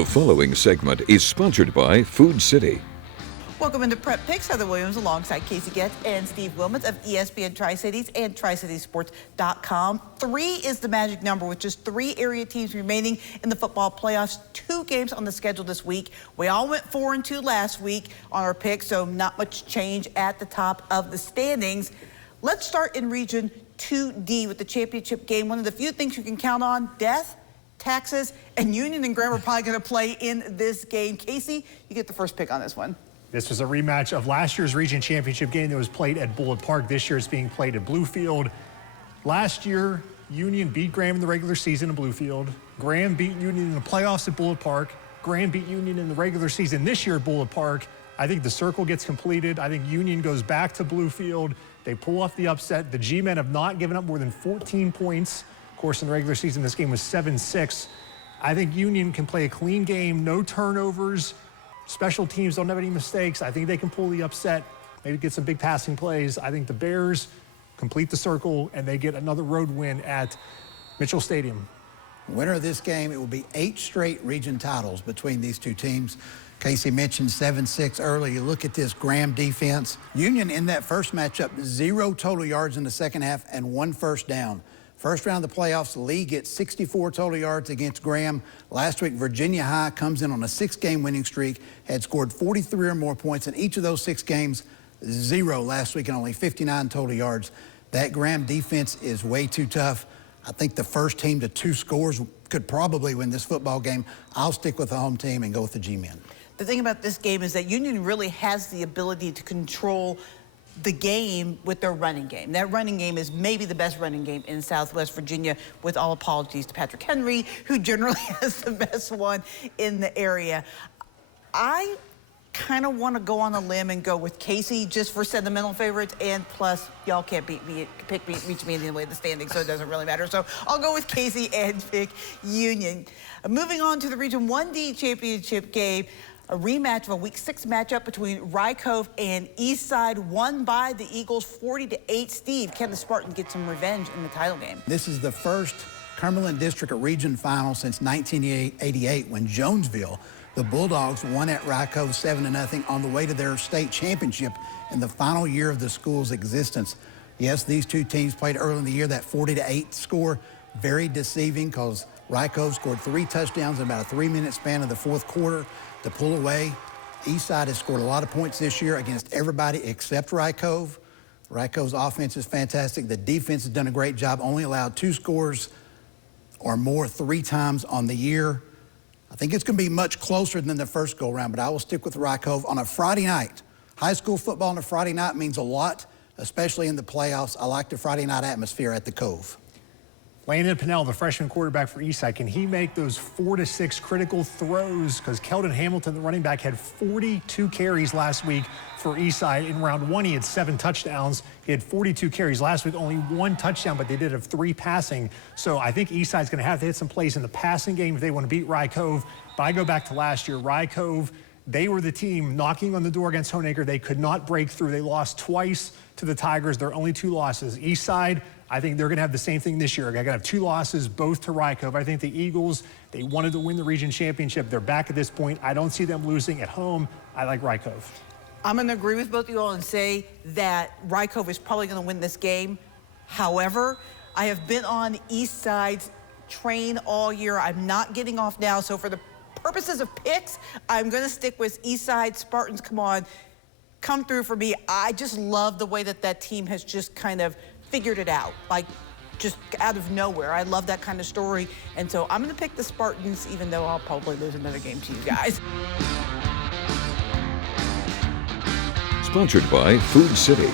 The following segment is sponsored by Food City. Welcome into Prep Picks. Heather Williams alongside Casey Getz and Steve Wilmans of ESPN Tri-Cities and TriCitiesSports.com. 3 is the magic number with just 3 area teams remaining in the football playoffs. 2 games on the schedule this week. We all went 4-2 last week on our picks, so not much change at the top of the standings. Let's start in Region 2D with the championship game. One of the few things you can count on: death, taxes, and Union and Graham are probably going to play in this game. Casey, you get the first pick on this one. This was a rematch of last year's region championship game that was played at Bullitt Park. This year it's being played at Bluefield. Last year, Union beat Graham in the regular season at Bluefield. Graham beat Union in the playoffs at Bullitt Park. Graham beat Union in the regular season this year at Bullitt Park. I think the circle gets completed. I think Union goes back to Bluefield. They pull off the upset. The G-men have not given up more than 14 points. Of course, in the regular season, this game was 7-6. I think Union can play a clean game, no turnovers. Special teams don't have any mistakes. I think they can pull the upset, maybe get some big passing plays. I think the Bears complete the circle, and they get another road win at Mitchell Stadium. Winner of this game, it will be 8 straight region titles between these two teams. Casey mentioned 7-6 earlier. You look at this Graham defense. Union in that first matchup, 0 total yards in the second half and 1 first down. First round of the playoffs, Lee gets 64 total yards against Graham. Last week, Virginia High comes in on a 6-game winning streak, had scored 43 or more points in each of those 6 games, 0 last week and only 59 total yards. That Graham defense is way too tough. I think the first team to 2 scores could probably win this football game. I'll stick with the home team and go with the G-men. The thing about this game is that Union really has the ability to control the game with their running game. That running game is maybe the best running game in Southwest Virginia, with all apologies to Patrick Henry, who generally has the best one in the area. I kind of want to go on a limb and go with Casey just for sentimental favorites, and plus y'all can't reach me in the way of the standings, so it doesn't really matter. So I'll go with Casey and pick Union. Moving on to the Region 1D championship game. A rematch of a Week 6 matchup between Cove and Eastside, won by the Eagles 40-8. Steve, can the Spartans get some revenge in the title game? This is the first Cumberland District Region final since 1988, when Jonesville, the Bulldogs, won at Cove 7-0 on the way to their state championship in the final year of the school's existence. Yes, these two teams played early in the year. That 40-8 score, very deceiving, because Cove scored 3 touchdowns in about a 3-minute span of the fourth quarter to pull away. Eastside has scored a lot of points this year against everybody except Cove. Cove's offense is fantastic. The defense has done a great job, only allowed 2 scores or more 3 times on the year. I think it's going to be much closer than the first go-around, but I will stick with Cove on a Friday night. High school football on a Friday night means a lot, especially in the playoffs. I like the Friday night atmosphere at the Cove. Landon Pinnell, the freshman quarterback for Eastside, can he make those 4 to 6 critical throws? Because Keldon Hamilton, the running back, had 42 carries last week for Eastside. In round 1, he had 7 touchdowns. He had 42 carries last week, only 1 touchdown, but they did have 3 passing. So I think Eastside's going to have to hit some plays in the passing game if they want to beat Cove. But I go back to last year. Cove, they were the team knocking on the door against Honaker. They could not break through. They lost twice to the Tigers. Their only 2 losses. Eastside, I think they're going to have the same thing this year. They're going to have 2 losses, both to Cove. I think the Eagles, they wanted to win the region championship. They're back at this point. I don't see them losing at home. I like Cove. I'm going to agree with both of you all and say that Cove is probably going to win this game. However, I have been on Eastside's train all year. I'm not getting off now. So for the purposes of picks, I'm going to stick with Eastside. Spartans, come on, come through for me. I just love the way that team has just kind of figured it out, like just out of nowhere. I love that kind of story. And so I'm going to pick the Spartans, even though I'll probably lose another game to you guys. Sponsored by Food City.